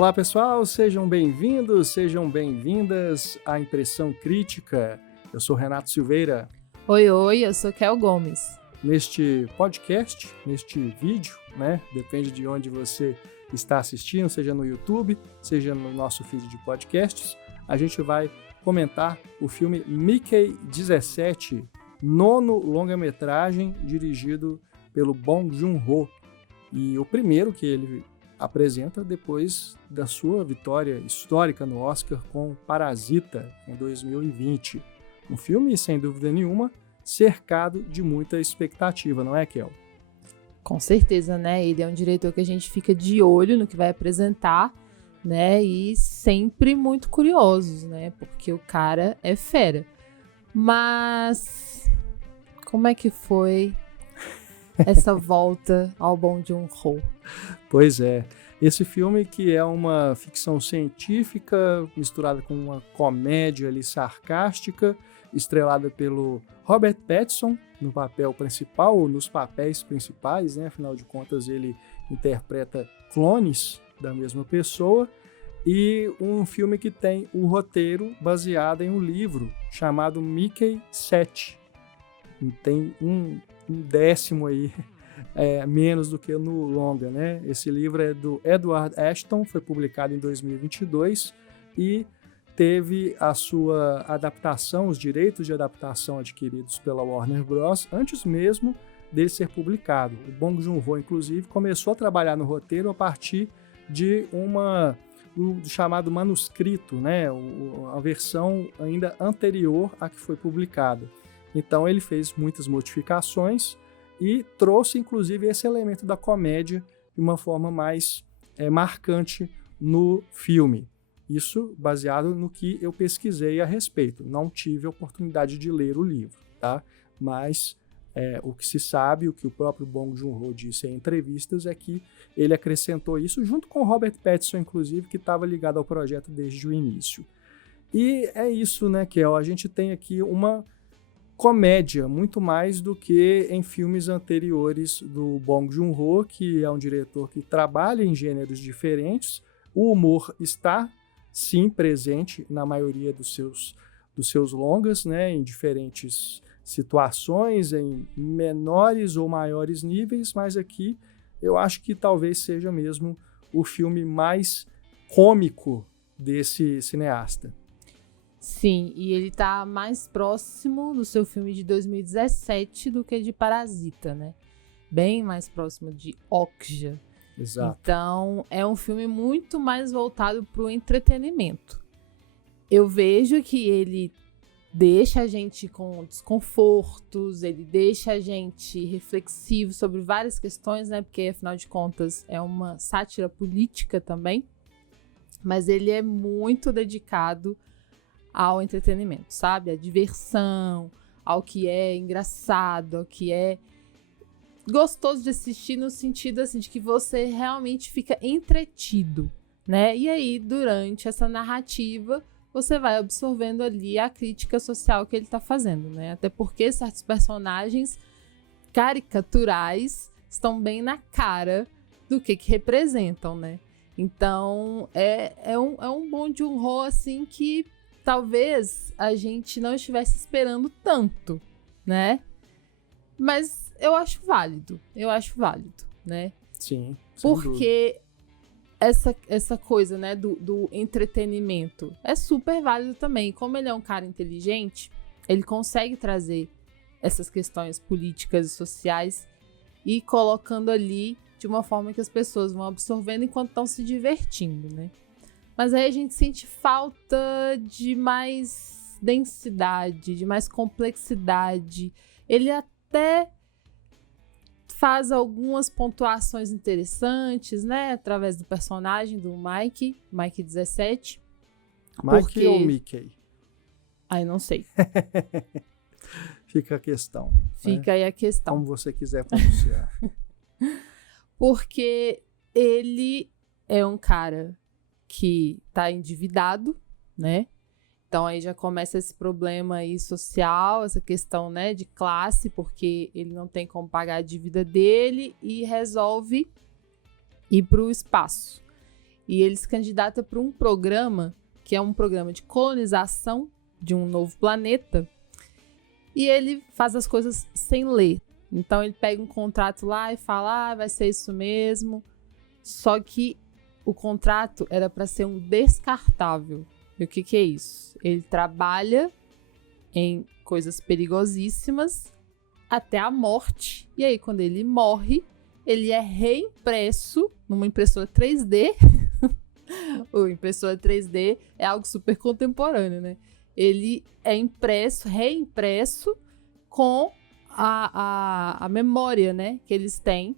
Olá pessoal, sejam bem-vindos, sejam bem-vindas à Impressão Crítica. Eu sou Renato Silveira. Oi, eu sou Kel Gomes. Neste podcast, neste vídeo, depende de onde você está assistindo, seja no YouTube, seja no nosso feed de podcasts, a gente vai comentar o filme Mickey 17, nono longa-metragem dirigido pelo Bong Joon-ho, e o primeiro que ele apresenta depois da sua vitória histórica no Oscar com Parasita, em 2020. Um filme, sem dúvida nenhuma, cercado de muita expectativa, não é, Kel? Com certeza, né? Ele é um diretor que a gente fica de olho no que vai apresentar, né? E sempre muito curiosos, né? Porque o cara é fera. Mas como é que foi essa volta ao Bong Joon-ho? Pois é, esse filme que é uma ficção científica misturada com uma comédia ali sarcástica, estrelada pelo Robert Pattinson no papel principal, ou nos papéis principais, né? Afinal de contas ele interpreta clones da mesma pessoa, e um filme que tem o roteiro baseado em um livro chamado Mickey 7. Tem um décimo aí, menos do que no longa, né? Esse livro é do Edward Ashton, foi publicado em 2022 e teve a sua adaptação, os direitos de adaptação adquiridos pela Warner Bros. Antes mesmo dele ser publicado. O Bong Joon-ho, inclusive, começou a trabalhar no roteiro a partir de do chamado manuscrito, né? A versão ainda anterior à que foi publicada. Então ele fez muitas modificações e trouxe inclusive esse elemento da comédia de uma forma mais marcante no filme. Isso baseado no que eu pesquisei a respeito. Não tive a oportunidade de ler o livro, tá? Mas o que se sabe, o que o próprio Bong Joon-ho disse em entrevistas é que ele acrescentou isso junto com o Robert Pattinson, inclusive, que estava ligado ao projeto desde o início. E é isso, né, Kel? A gente tem aqui uma comédia, muito mais do que em filmes anteriores do Bong Joon-ho, que é um diretor que trabalha em gêneros diferentes. O humor está, sim, presente na maioria dos seus longas, né, em diferentes situações, em menores ou maiores níveis, mas aqui eu acho que talvez seja mesmo o filme mais cômico desse cineasta. Sim, e ele tá mais próximo do seu filme de 2017 do que de Parasita, né? Bem mais próximo de Okja. Exato. Então, é um filme muito mais voltado para o entretenimento. Eu vejo que ele deixa a gente com desconfortos, ele deixa a gente reflexivo sobre várias questões, né? Porque, afinal de contas, é uma sátira política também. Mas ele é muito dedicado ao entretenimento, sabe? A diversão, ao que é engraçado, ao que é gostoso de assistir, no sentido assim, de que você realmente fica entretido, né? E aí, durante essa narrativa, você vai absorvendo ali a crítica social que ele tá fazendo, né? Até porque certos personagens caricaturais estão bem na cara do que representam, né? Então, é um Bong Joon-ho, assim, que talvez a gente não estivesse esperando tanto, né? Mas eu acho válido, né? Sim, porque essa coisa, né, do entretenimento é super válido também. Como ele é um cara inteligente, ele consegue trazer essas questões políticas e sociais e colocando ali de uma forma que as pessoas vão absorvendo enquanto estão se divertindo, né? Mas aí a gente sente falta de mais densidade, de mais complexidade. Ele até faz algumas pontuações interessantes, né? Através do personagem do Mike 17. Mike ou Mickey? Ai, não sei. Fica a questão. Fica aí a questão. Como você quiser pronunciar. Porque ele é um cara que tá endividado, né? Então aí já começa esse problema aí social, essa questão, né, de classe, porque ele não tem como pagar a dívida dele e resolve ir para o espaço. e ele se candidata para um programa, que é um programa de colonização de um novo planeta, e ele faz as coisas sem ler. Então ele pega um contrato lá e fala, vai ser isso mesmo, só que o contrato era para ser um descartável. E o que é isso? Ele trabalha em coisas perigosíssimas até a morte. E aí, quando ele morre, ele é reimpresso numa impressora 3D. O impressora 3D é algo super contemporâneo, né? Ele é reimpresso com a memória, né, que eles têm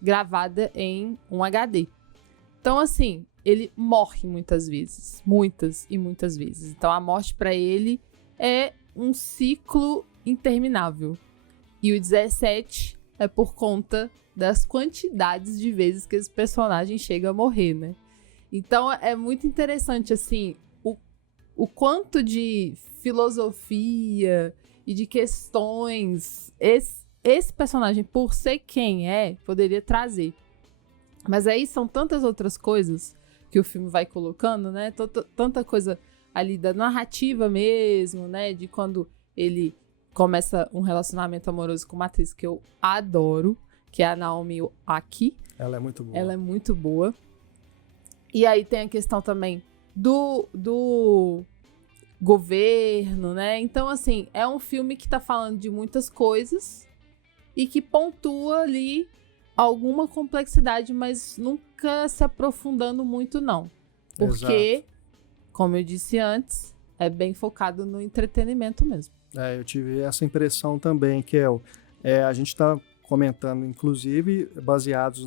gravada em um HD. Então, assim, ele morre muitas vezes. Muitas e muitas vezes. Então, a morte para ele é um ciclo interminável. E o 17 é por conta das quantidades de vezes que esse personagem chega a morrer, né? Então, é muito interessante, assim, o quanto de filosofia e de questões esse personagem, por ser quem é, poderia trazer. Mas aí são tantas outras coisas que o filme vai colocando, né? Tanta coisa ali da narrativa mesmo, né? De quando ele começa um relacionamento amoroso com uma atriz que eu adoro, que é a Naomi Aki. Ela é muito boa. Ela é muito boa. E aí tem a questão também do governo, né? Então, assim, é um filme que tá falando de muitas coisas e que pontua ali alguma complexidade, mas nunca se aprofundando muito, não. Porque, exato, como eu disse antes, é bem focado no entretenimento mesmo. Eu tive essa impressão também, Kel. A gente tá comentando, inclusive, baseados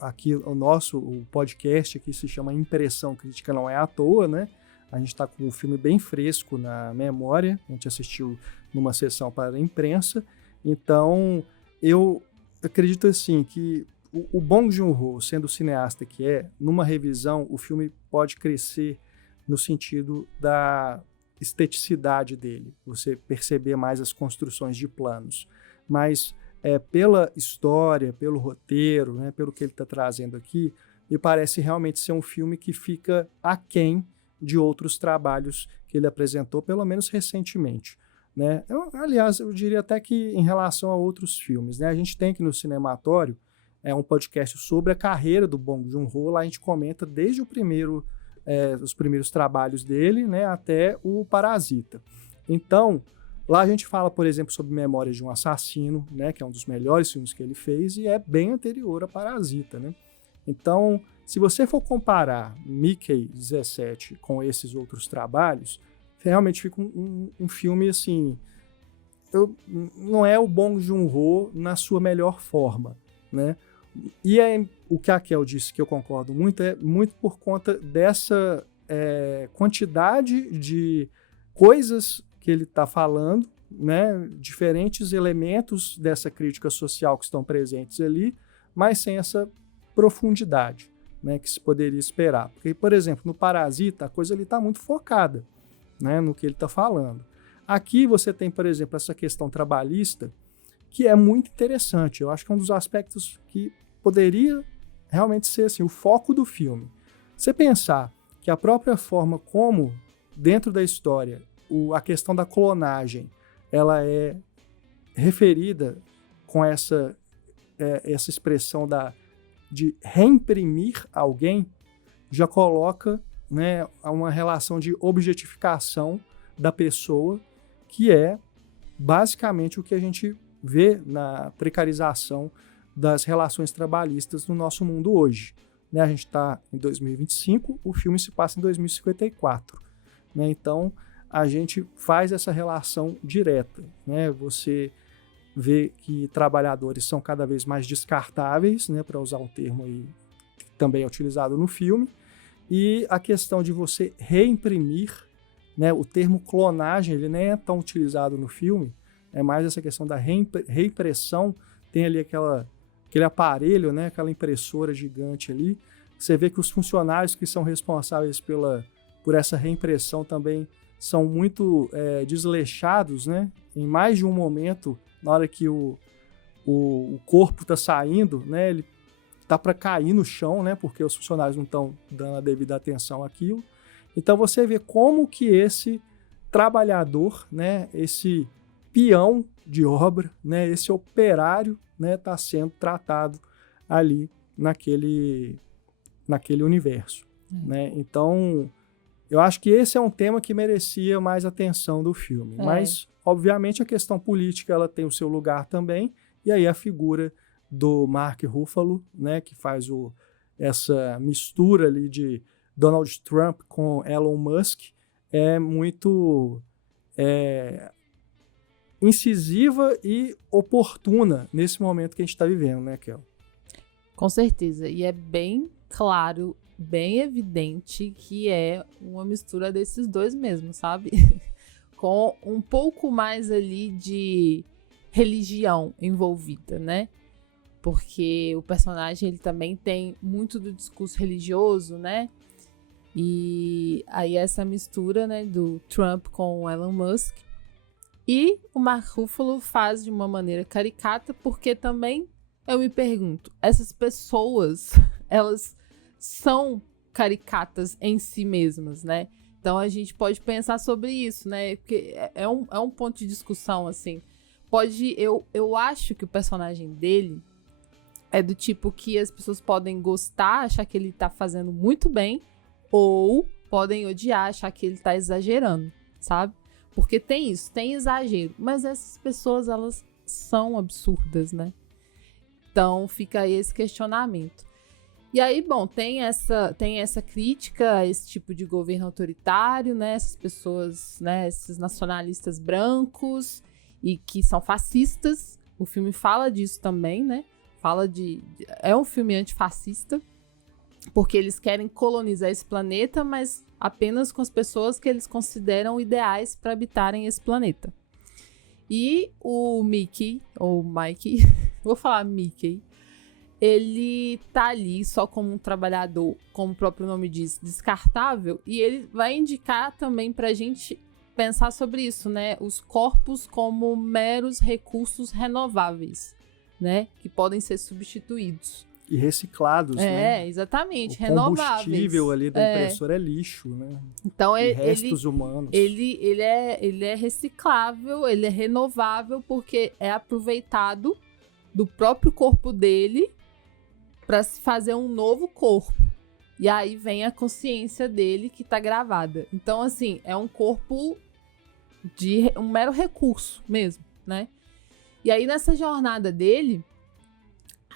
aqui o podcast aqui se chama Impressão Crítica, não é à toa, né? A gente está com o filme bem fresco na memória, a gente assistiu numa sessão para a imprensa, então eu acredito assim que o Bong Joon-ho, sendo o cineasta que numa revisão o filme pode crescer no sentido da esteticidade dele, você perceber mais as construções de planos, mas pela história, pelo roteiro, né, pelo que ele está trazendo aqui, me parece realmente ser um filme que fica aquém de outros trabalhos que ele apresentou, pelo menos recentemente, né? Aliás, eu diria até que em relação a outros filmes, né? A gente tem aqui no Cinematório um podcast sobre a carreira do Bong Joon-ho, lá a gente comenta desde os primeiros trabalhos dele, né, até o Parasita. Então, lá a gente fala, por exemplo, sobre Memórias de um Assassino, né, que é um dos melhores filmes que ele fez e é bem anterior a Parasita, né? Então, se você for comparar Mickey 17 com esses outros trabalhos, realmente fica um filme assim, não é o Bong Joon-ho na sua melhor forma, né? E o que a Kel disse, que eu concordo muito, é muito por conta dessa quantidade de coisas que ele está falando, né? Diferentes elementos dessa crítica social que estão presentes ali, mas sem essa profundidade, né, que se poderia esperar. Porque, por exemplo, no Parasita, a coisa ali está muito focada, né, no que ele está falando. Aqui você tem, por exemplo, essa questão trabalhista, que é muito interessante. Eu acho que é um dos aspectos que poderia realmente ser assim, o foco do filme. Você pensar que a própria forma como, dentro da história, a questão da clonagem, ela é referida com essa expressão de reimprimir alguém, já coloca, né, uma relação de objetificação da pessoa, que é basicamente o que a gente vê na precarização das relações trabalhistas no nosso mundo hoje. Né, a gente está em 2025, o filme se passa em 2054. Né, então, a gente faz essa relação direta. Né, você vê que trabalhadores são cada vez mais descartáveis, né, para usar um termo aí que também é utilizado no filme, e a questão de você reimprimir, né, o termo clonagem, ele nem é tão utilizado no filme, é mais essa questão da reimpressão, tem ali aquele aparelho, né, aquela impressora gigante ali, você vê que os funcionários que são responsáveis por essa reimpressão também são muito desleixados, né, em mais de um momento, na hora que o corpo está saindo, né, tá para cair no chão, né? Porque os funcionários não estão dando a devida atenção àquilo. Então você vê como que esse trabalhador, né? Esse peão de obra, né? Esse operário, né? Tá sendo tratado ali naquele universo, né? Então, eu acho que esse é um tema que merecia mais atenção do filme. Mas, obviamente, a questão política ela tem o seu lugar também. E aí a figura do Mark Ruffalo, né, que faz essa mistura ali de Donald Trump com Elon Musk, é muito incisiva e oportuna nesse momento que a gente está vivendo, né, Kel? Com certeza. E é bem claro, bem evidente que é uma mistura desses dois mesmo, sabe? Com um pouco mais ali de religião envolvida, né? Porque o personagem ele também tem muito do discurso religioso, né? E aí essa mistura, né, do Trump com o Elon Musk. E o Mark Ruffalo faz de uma maneira caricata, porque também eu me pergunto, essas pessoas, elas são caricatas em si mesmas, né? Então a gente pode pensar sobre isso, né? Porque é um ponto de discussão, assim. Eu acho que o personagem dele é do tipo que as pessoas podem gostar, achar que ele tá fazendo muito bem, ou podem odiar, achar que ele tá exagerando, sabe? Porque tem isso, tem exagero. Mas essas pessoas, elas são absurdas, né? Então fica aí esse questionamento. E aí, bom, tem essa crítica a esse tipo de governo autoritário, né? Essas pessoas, né? Esses nacionalistas brancos e que são fascistas. O filme fala disso também, né? É um filme antifascista, porque eles querem colonizar esse planeta, mas apenas com as pessoas que eles consideram ideais para habitarem esse planeta. E o Mickey, ou Mikey, vou falar Mickey, ele tá ali só como um trabalhador, como o próprio nome diz, descartável, e ele vai indicar também pra gente pensar sobre isso, né? Os corpos como meros recursos renováveis, né? Que podem ser substituídos. E reciclados, né? Exatamente, o renováveis. O combustível ali da impressora é lixo, né? Então, restos humanos. Ele é reciclável, ele é renovável, porque é aproveitado do próprio corpo dele para se fazer um novo corpo. E aí vem a consciência dele que tá gravada. Então, assim, é um corpo de um mero recurso mesmo, né? E aí, nessa jornada dele,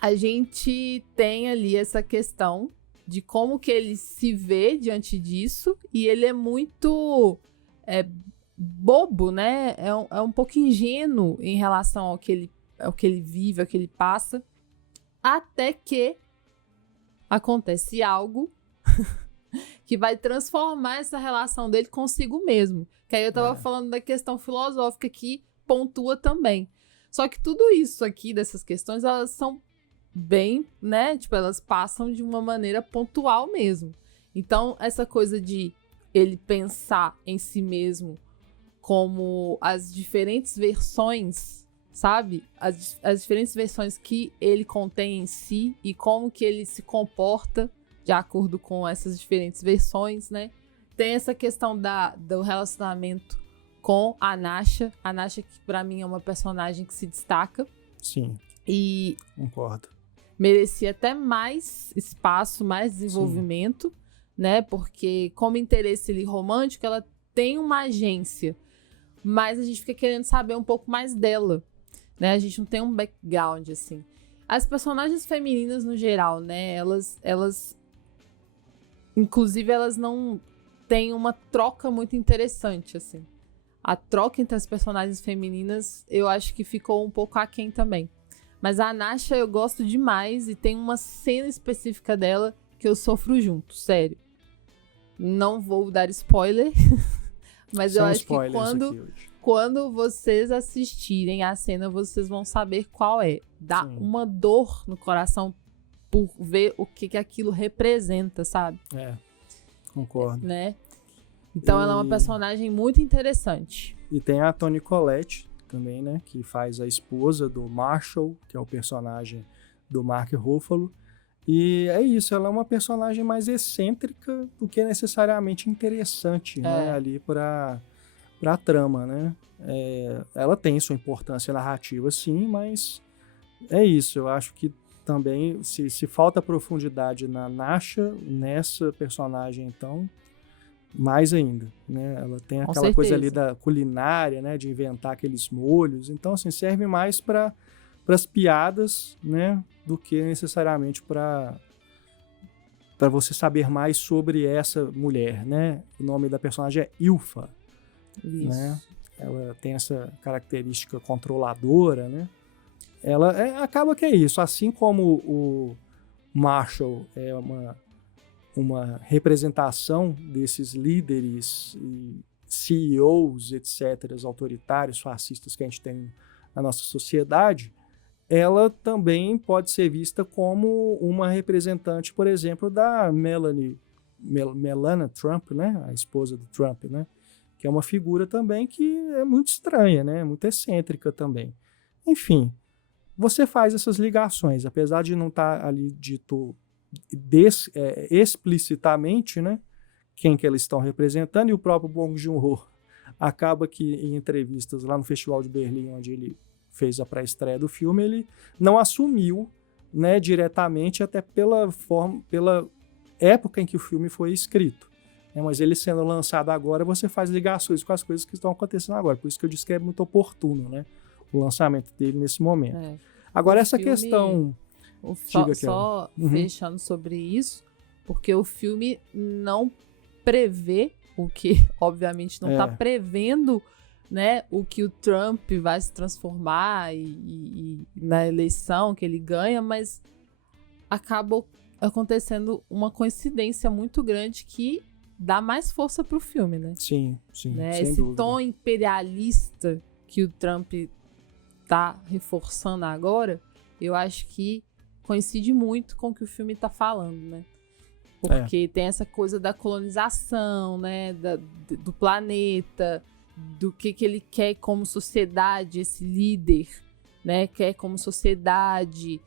a gente tem ali essa questão de como que ele se vê diante disso, e ele é muito bobo, né? É um pouco ingênuo em relação ao que ele vive, ao que ele passa, até que acontece algo que vai transformar essa relação dele consigo mesmo. Que aí eu tava falando da questão filosófica que pontua também. Só que tudo isso aqui, dessas questões, elas são bem, né? Tipo, elas passam de uma maneira pontual mesmo. Então, essa coisa de ele pensar em si mesmo como as diferentes versões, sabe? As diferentes versões que ele contém em si e como que ele se comporta de acordo com essas diferentes versões, né? Tem essa questão do relacionamento com a Nasha. A Nasha, que pra mim é uma personagem que se destaca. Sim. E concordo. Merecia até mais espaço, mais desenvolvimento, sim, né? Porque como interesse ali romântico, ela tem uma agência, mas a gente fica querendo saber um pouco mais dela, né? A gente não tem um background, assim. As personagens femininas, no geral, né? Elas inclusive, elas não têm uma troca muito interessante, assim. A troca entre as personagens femininas, eu acho que ficou um pouco aquém também. Mas a Nasha eu gosto demais e tem uma cena específica dela que eu sofro junto, sério. Não vou dar spoiler, mas eu acho que quando vocês assistirem a cena, vocês vão saber qual é. Dá uma dor no coração por ver o que aquilo representa, sabe? Concordo. Né? Então ela é uma personagem muito interessante. E tem a Toni Collette também, né? Que faz a esposa do Marshall, que é o personagem do Mark Ruffalo. E é isso, ela é uma personagem mais excêntrica do que necessariamente interessante, né, ali para a trama, né? Ela tem sua importância narrativa, sim, mas é isso. Eu acho que também, se falta profundidade na Nasha, nessa personagem, então, mais ainda, né? Ela tem Com aquela coisa ali certeza. da culinária, né? De inventar aqueles molhos. Então, assim, serve mais para as piadas, né? Do que necessariamente para você saber mais sobre essa mulher, né? O nome da personagem é Ilfa, né? Isso. Ela tem essa característica controladora, né? Ela acaba que é isso. Assim como o Marshall é uma representação desses líderes e CEOs, etc., autoritários, fascistas que a gente tem na nossa sociedade, ela também pode ser vista como uma representante, por exemplo, da Melania Trump, né? A esposa do Trump, né? Que é uma figura também que é muito estranha, né? Muito excêntrica também. Enfim, você faz essas ligações, apesar de não estar ali dito explicitamente, né, quem que eles estão representando, e o próprio Bong Joon-ho acaba que em entrevistas lá no Festival de Berlim, onde ele fez a pré-estreia do filme, ele não assumiu, né, diretamente, até pela época em que o filme foi escrito. Mas ele sendo lançado agora, você faz ligações com as coisas que estão acontecendo agora. Por isso que eu disse que é muito oportuno, né, o lançamento dele nesse momento. Agora, essa questão... Só fechando sobre isso, porque o filme não prevê o que, obviamente, não está prevendo, né, o que o Trump vai se transformar e na eleição que ele ganha, mas acaba acontecendo uma coincidência muito grande que dá mais força pro filme, né? Sim, né? Sem Esse dúvida. tom imperialista que o Trump tá reforçando agora, eu acho que coincide muito com o que o filme tá falando, né? Porque tem essa coisa da colonização, né? Do planeta, do que ele quer como sociedade, esse líder, né? Quer como sociedade,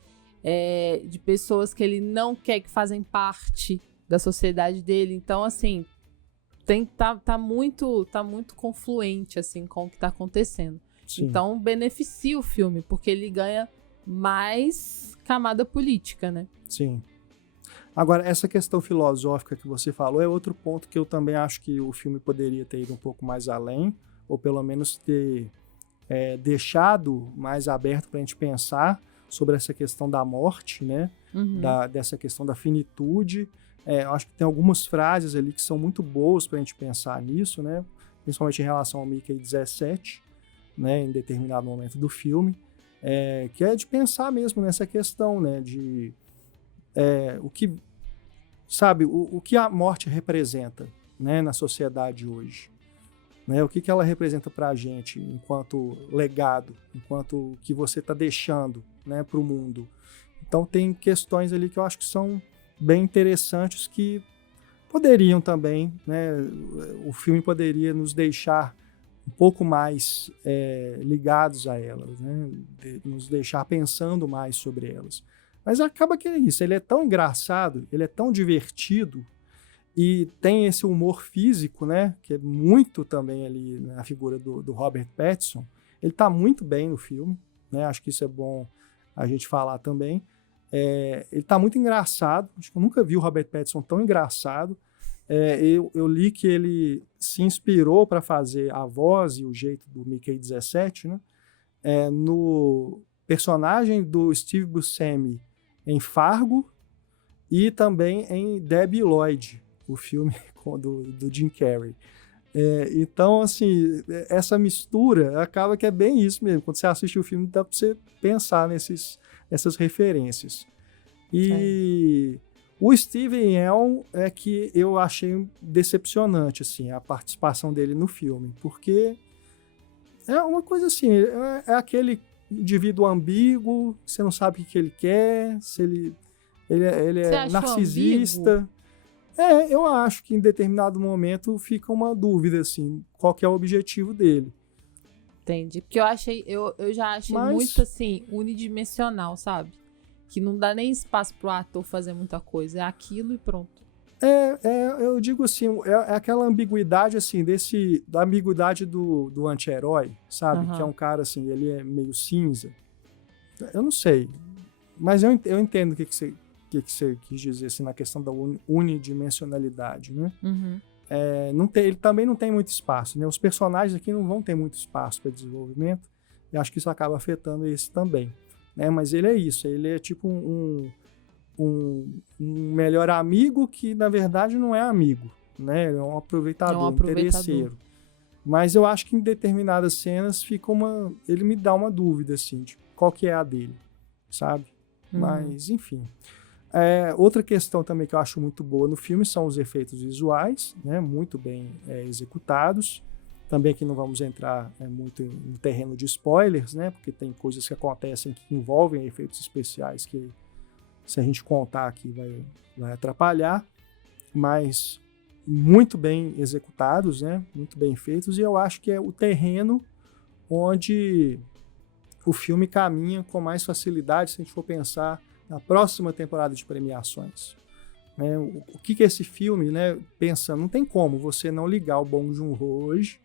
de pessoas que ele não quer que fazem parte da sociedade dele. Então, assim, tá muito confluente, assim, com o que tá acontecendo. Sim. Então, beneficia o filme, porque ele ganha mais camada política, né? Sim. Agora, essa questão filosófica que você falou é outro ponto que eu também acho que o filme poderia ter ido um pouco mais além, ou pelo menos ter deixado mais aberto para a gente pensar sobre essa questão da morte, né? Dessa questão da finitude. Eu acho que tem algumas frases ali que são muito boas para a gente pensar nisso, né? Principalmente em relação ao Mickey 17, né? Em determinado momento do filme. Que é de pensar mesmo nessa questão, né, de o que, sabe, o que a morte representa, né, na sociedade hoje, né, o que ela representa para a gente enquanto legado, enquanto o que você está deixando, né, para o mundo. Então tem questões ali que eu acho que são bem interessantes que poderiam também, né, o filme poderia nos deixar um pouco mais ligados a elas, né? Nos deixar pensando mais sobre elas. Mas acaba que é isso, ele é tão engraçado, ele é tão divertido e tem esse humor físico, né? Que é muito também ali na figura do Robert Pattinson. Ele está muito bem no filme, né? Acho que isso é bom a gente falar também. Ele está muito engraçado, acho que eu nunca vi o Robert Pattinson tão engraçado. Eu li que ele se inspirou para fazer a voz e o jeito do Mickey 17, né? No personagem do Steve Buscemi em Fargo e também em Debbie Lloyd, o filme do Jim Carrey. Então, assim, essa mistura acaba que é bem isso mesmo. Quando você assiste o filme, dá para você pensar nessas referências. E... O Steven Yeun é que eu achei decepcionante, assim, a participação dele no filme, porque é uma coisa assim, é aquele indivíduo ambíguo, você não sabe o que ele quer, se ele é narcisista. Eu acho que em determinado momento fica uma dúvida, assim, qual que é o objetivo dele. Entendi, porque eu já achei muito, assim, unidimensional, sabe? que não dá nem espaço pro ator fazer muita coisa. É aquilo e pronto. Eu digo assim, é aquela ambiguidade, assim, da ambiguidade do anti-herói, sabe? Que é um cara, assim, ele é meio cinza. Eu não sei, mas eu entendo o que você quis dizer, assim, na questão da unidimensionalidade, né? Uhum. Ele também não tem muito espaço, né? Os personagens aqui não vão ter muito espaço para desenvolvimento, e acho que isso acaba afetando esse também, né? Mas ele é isso, ele é tipo um melhor amigo que, na verdade, não é amigo, né? É um aproveitador, interesseiro. Mas eu acho que em determinadas cenas ele me dá uma dúvida, assim, de qual que é a dele, sabe? Mas, enfim. Outra questão também que eu acho muito boa no filme são os efeitos visuais, né? Muito bem executados. Também aqui não vamos entrar muito no terreno de spoilers, né? Porque tem coisas que acontecem que envolvem efeitos especiais que, se a gente contar aqui, vai atrapalhar, mas muito bem executados, né? Muito bem feitos, e eu acho que é o terreno onde o filme caminha com mais facilidade, se a gente for pensar na próxima temporada de premiações. Né? O que é esse filme, né? Pensando, não tem como você não ligar o Bong Joon-ho hoje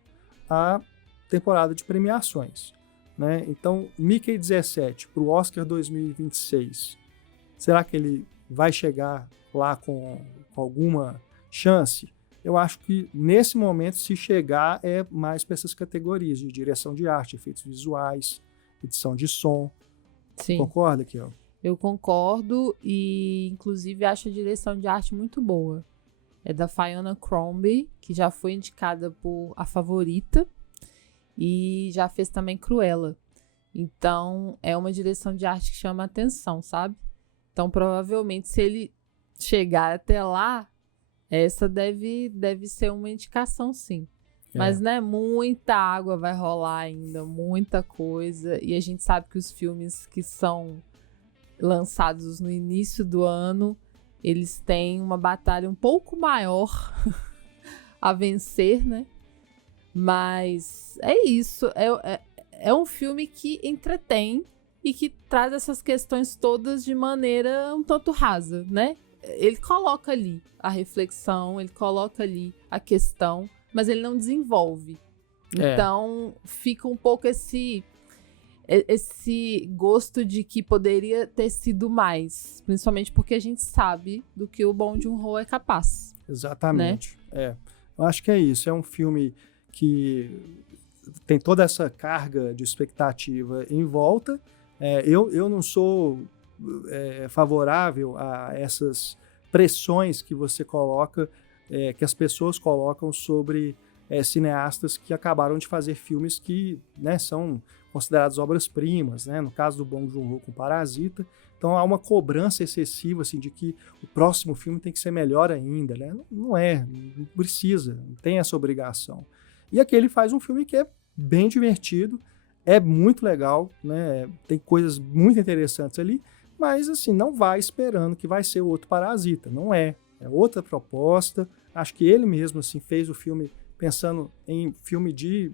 à temporada de premiações. Né? Então, Mickey 17 para o Oscar 2026, será que ele vai chegar lá com alguma chance? Eu acho que, nesse momento, se chegar, é mais para essas categorias de direção de arte, efeitos visuais, edição de som. Sim. Concorda, Kiel? Eu concordo e, inclusive, acho a direção de arte muito boa. É da Fiona Crombie, que já foi indicada por A Favorita e já fez também Cruella. Então, é uma direção de arte que chama atenção, sabe? Então, provavelmente, se ele chegar até lá, essa deve ser uma indicação, sim. Mas, né, muita água vai rolar ainda, muita coisa. E a gente sabe que os filmes que são lançados no início do ano, eles têm uma batalha um pouco maior a vencer, né? Mas é isso. É um filme que entretém e que traz essas questões todas de maneira um tanto rasa, né? Ele coloca ali a reflexão, ele coloca ali a questão, mas ele não desenvolve. Então, fica um pouco esse gosto de que poderia ter sido mais. Principalmente porque a gente sabe do que o Bong Joon-ho é capaz. Exatamente. Né? Eu acho que é isso. É um filme que tem toda essa carga de expectativa em volta. Eu não sou favorável a essas pressões que você coloca, que as pessoas colocam sobre cineastas que acabaram de fazer filmes que, né, são considerados obras-primas, né? No caso do Bong Joon-ho com Parasita. Então há uma cobrança excessiva, assim, de que o próximo filme tem que ser melhor ainda, né? Não precisa, não tem essa obrigação. E aqui ele faz um filme que é bem divertido, é muito legal, né? Tem coisas muito interessantes ali, mas assim, não vai esperando que vai ser outro Parasita, não é. É outra proposta. Acho que ele mesmo assim fez o filme pensando em filme de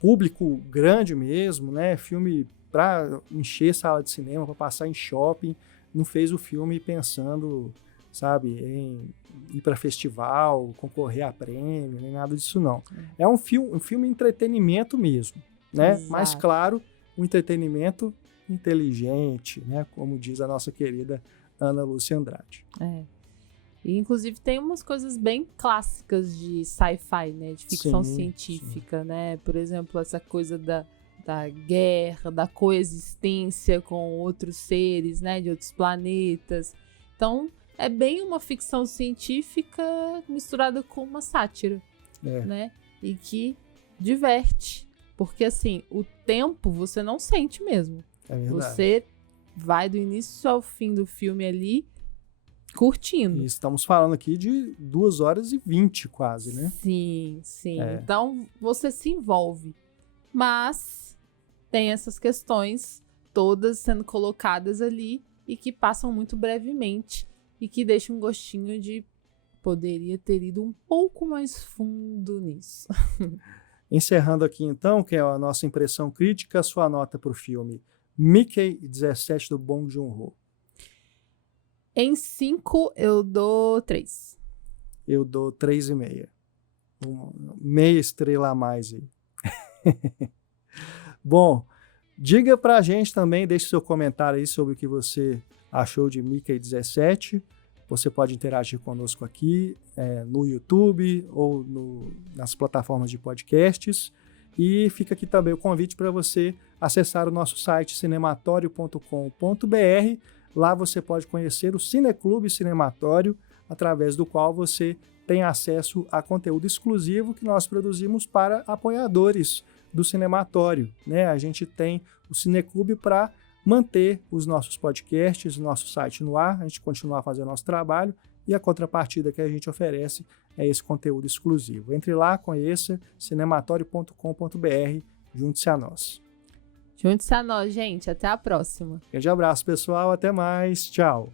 público grande mesmo, né? Filme para encher sala de cinema, para passar em shopping. Não fez o filme pensando, sabe, em ir para festival, concorrer a prêmio, nem nada disso não. É um filme entretenimento mesmo, né? Exato. Mas claro, um entretenimento inteligente, né? Como diz a nossa querida Ana Lúcia Andrade. E, inclusive, tem umas coisas bem clássicas de sci-fi, né? De ficção científica, né? Por exemplo, essa coisa da guerra, da coexistência com outros seres, né? De outros planetas. Então, é bem uma ficção científica misturada com uma sátira, né? E que diverte. Porque, assim, o tempo você não sente mesmo. É verdade. Você vai do início ao fim do filme ali curtindo. E estamos falando aqui de 2h20 quase, né? Sim. Então, você se envolve. Mas tem essas questões todas sendo colocadas ali e que passam muito brevemente e que deixam um gostinho de poderia ter ido um pouco mais fundo nisso. Encerrando aqui então, que é a nossa impressão crítica, a sua nota para o filme Mickey 17 do Bong Joon-ho. Em 5, eu dou 3. Eu dou 3,5. Meia estrela a mais aí. Bom, diga pra gente também, deixe seu comentário aí sobre o que você achou de Mickey 17. Você pode interagir conosco aqui no YouTube ou nas plataformas de podcasts. E fica aqui também o convite para você acessar o nosso site cinematório.com.br. Lá você pode conhecer o Cineclube Cinematório, através do qual você tem acesso a conteúdo exclusivo que nós produzimos para apoiadores do Cinematório, né? A gente tem o Cineclube para manter os nossos podcasts, o nosso site no ar, a gente continuar fazendo nosso trabalho, e a contrapartida que a gente oferece é esse conteúdo exclusivo. Entre lá, conheça cinematório.com.br, junte-se a nós. Junte-se a nós, gente. Até a próxima. Grande abraço, pessoal. Até mais. Tchau.